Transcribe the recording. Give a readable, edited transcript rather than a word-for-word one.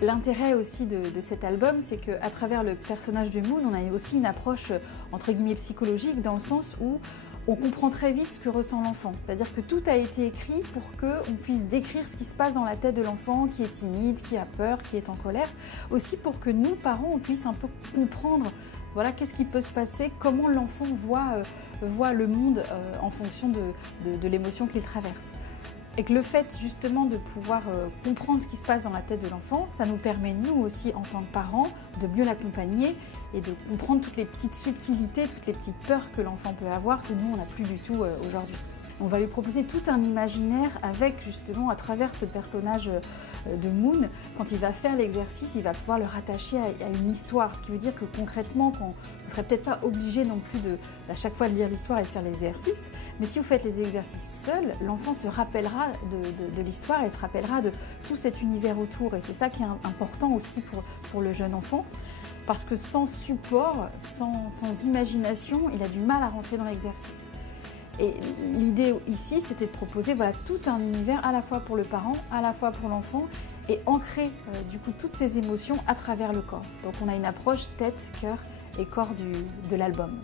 L'intérêt aussi de cet album, c'est qu'à travers le personnage de Moon, on a aussi une approche entre guillemets psychologique, dans le sens où on comprend très vite ce que ressent l'enfant. C'est-à-dire que tout a été écrit pour qu'on puisse décrire ce qui se passe dans la tête de l'enfant, qui est timide, qui a peur, qui est en colère. Aussi pour que nous, parents, on puisse un peu comprendre, voilà, qu'est-ce qui peut se passer, comment l'enfant voit le monde en fonction de l'émotion qu'il traverse. Et que le fait justement de pouvoir comprendre ce qui se passe dans la tête de l'enfant, ça nous permet nous aussi en tant que parents de mieux l'accompagner et de comprendre toutes les petites subtilités, toutes les petites peurs que l'enfant peut avoir, que nous on n'a plus du tout aujourd'hui. On va lui proposer tout un imaginaire avec justement à travers ce personnage de Moon. Quand il va faire l'exercice, il va pouvoir le rattacher à une histoire, ce qui veut dire que concrètement, vous ne serez peut-être pas obligé non plus à chaque fois de lire l'histoire et de faire les exercices, mais si vous faites les exercices seul, l'enfant se rappellera de l'histoire et se rappellera de tout cet univers autour. Et c'est ça qui est important aussi pour le jeune enfant, parce que sans support, sans imagination, il a du mal à rentrer dans l'exercice. Et l'idée ici, c'était de proposer voilà, tout un univers à la fois pour le parent, à la fois pour l'enfant, et ancrer du coup toutes ces émotions à travers le corps. Donc on a une approche tête, cœur et corps de l'album.